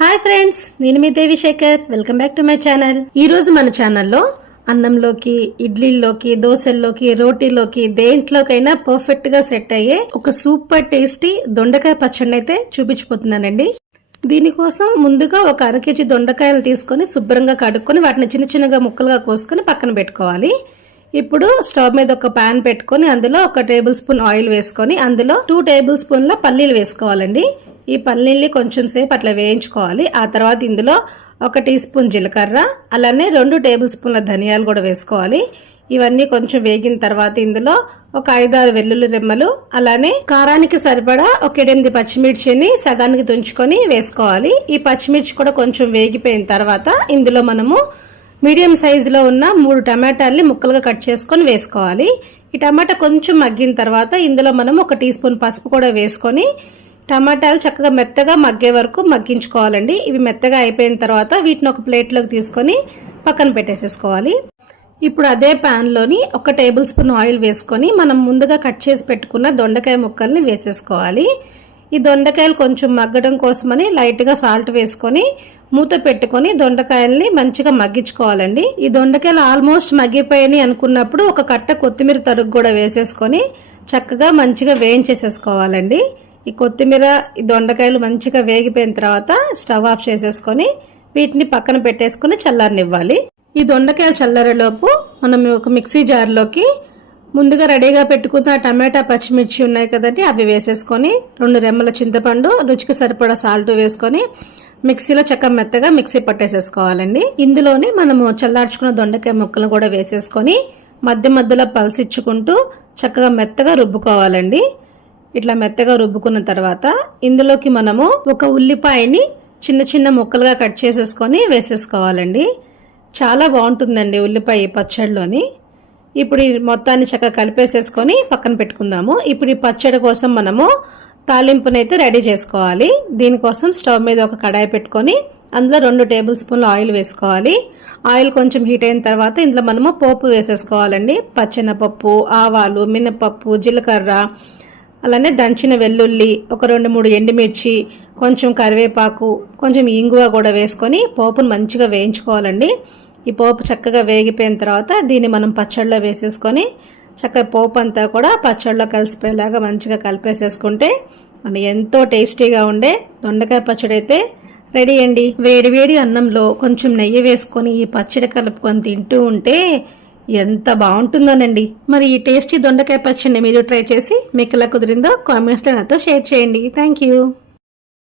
Hi friends నేను మీ Devi Shekar welcome back to my channel. ఈ రోజు మన ఛానల్లో అన్నంలోకి ఇడ్లీలోకి దోశల్లోకి రోటీలోకి దేంట్లోకైనా పర్ఫెక్ట్గా సెట్ అయ్యే ఒక సూపర్ టేస్టీ దొండకాయ పచ్చడి అయితే చూపించిపోతున్నానండి దీనికోసం ముందుగా ఒక అర కేజీ దొండకాయలు తీసుకొని శుభ్రంగా కడుక్కొని వాటిని చిన్న చిన్నగా ముక్కలుగా కోసుకొని పక్కన పెట్టుకోవాలి. ఇప్పుడు స్టవ్ మీద ఒక పాన్ పెట్టుకొని అందులో ఒక టేబుల్ స్పూన్ ఆయిల్ వేసుకొని అందులో టూ టేబుల్ స్పూన్ల పల్లీలు వేసుకోవాలండి. ఈ పల్లీల్ని కొంచెం సేపు అట్లా వేయించుకోవాలి. ఆ తర్వాత ఇందులో ఒక టీ స్పూన్ జీలకర్ర అలానే రెండు టేబుల్ స్పూన్ల ధనియాలు కూడా వేసుకోవాలి. ఇవన్నీ కొంచెం వేగిన తర్వాత ఇందులో ఒక ఐదారు వెల్లుల్లి రెమ్మలు అలానే కారానికి సరిపడా ఒక ఎనిమిది పచ్చిమిర్చిని సగానికి తుంచుకొని వేసుకోవాలి. ఈ పచ్చిమిర్చి కూడా కొంచెం వేగిపోయిన తర్వాత ఇందులో మనము మీడియం సైజులో ఉన్న మూడు టమాటాలని ముక్కలుగా కట్ చేసుకొని వేసుకోవాలి. ఈ టమాటా కొంచెం మగ్గిన తర్వాత ఇందులో మనం ఒక టీ స్పూన్ పసుపు కూడా వేసుకొని టమాటాలు చక్కగా మెత్తగా మగ్గే వరకు మగ్గించుకోవాలండి. ఇవి మెత్తగా అయిపోయిన తర్వాత వీటిని ఒక ప్లేట్లోకి తీసుకొని పక్కన పెట్టేసేసుకోవాలి. ఇప్పుడు అదే ప్యాన్లోని ఒక టేబుల్ స్పూన్ ఆయిల్ వేసుకొని మనం ముందుగా కట్ చేసి పెట్టుకున్న దొండకాయ ముక్కల్ని వేసేసుకోవాలి. ఈ దొండకాయలు కొంచెం మగ్గడం కోసమని లైట్గా సాల్ట్ వేసుకొని మూత పెట్టుకొని దొండకాయల్ని మంచిగా మగ్గించుకోవాలండి. ఈ దొండకాయలు ఆల్మోస్ట్ మగ్గిపోయాయి అనుకున్నప్పుడు ఒక కట్ట కొత్తిమీర తరుగు కూడా వేసేసుకొని చక్కగా మంచిగా వేయించేసేసుకోవాలండి. ఈ కొత్తిమీర ఈ దొండకాయలు మంచిగా వేగిపోయిన తర్వాత స్టవ్ ఆఫ్ చేసేసుకొని వీటిని పక్కన పెట్టేసుకొని చల్లారనివ్వాలి. ఈ దొండకాయలు చల్లారేలోపు మనం ఒక మిక్సీ జార్లోకి ముందుగా రెడీగా పెట్టుకున్న టమాటా పచ్చిమిర్చి ఉన్నాయి కదండి అవి వేసేసుకొని రెండు రెమ్మల చింతపండు రుచికి సరిపడా సాల్ట్ వేసుకొని మిక్సీలో చెక్క మెత్తగా మిక్సీ పట్టేసేసుకోవాలండి. ఇందులోనే మనము చల్లార్చుకున్న దొండకాయ ముక్కలు కూడా వేసేసుకొని మధ్య మధ్యలో పల్సిచ్చుకుంటూ చక్కగా మెత్తగా రుబ్బుకోవాలండి. ఇట్లా మెత్తగా రుబ్బుకున్న తర్వాత ఇందులోకి మనము ఒక ఉల్లిపాయని చిన్న చిన్న ముక్కలుగా కట్ చేసేసుకొని వేసేసుకోవాలండి. చాలా బాగుంటుందండి ఉల్లిపాయ పచ్చడిలోని. ఇప్పుడు ఈ మొత్తాన్ని చక్కగా కలిపేసేసుకొని పక్కన పెట్టుకుందాము. ఇప్పుడు ఈ పచ్చడి కోసం మనము తాలింపునైతే రెడీ చేసుకోవాలి. దీనికోసం స్టవ్ మీద ఒక కడాయి పెట్టుకొని అందులో రెండు టేబుల్ స్పూన్ల ఆయిల్ వేసుకోవాలి. ఆయిల్ కొంచెం హీట్ అయిన తర్వాత ఇందులో మనము పోపు వేసేసుకోవాలండి. పచ్చెనపప్పు ఆవాలు మినపప్పు జీలకర్ర అలానే దంచిన వెల్లుల్లి ఒక రెండు మూడు ఎండుమిర్చి కొంచెం కరివేపాకు కొంచెం ఇంగువ కూడా వేసుకొని పోపును మంచిగా వేయించుకోవాలండి. ఈ పోపు చక్కగా వేగిపోయిన తర్వాత దీన్ని మనం పచ్చళ్ళలో వేసేసుకొని చక్కగా పోపు అంతా కూడా పచ్చళ్ళలో కలిసిపోయేలాగా మంచిగా కలిపేసేసుకుంటే మన ఎంతో టేస్టీగా ఉండే దొండకాయ పచ్చడి అయితే రెడీ అండి. వేడి వేడి అన్నంలో కొంచెం నెయ్యి వేసుకొని ఈ పచ్చడి కలుపుకొని తింటూ ఉంటే ఎంత బాగుంటుందోనండి. మరి ఈ టేస్టీ దొండకాయ పచ్చడిని మీరు ట్రై చేసి మీకు ఎలా కుదిరిందో కామెంట్స్లో నాతో షేర్ చేయండి. Thank you.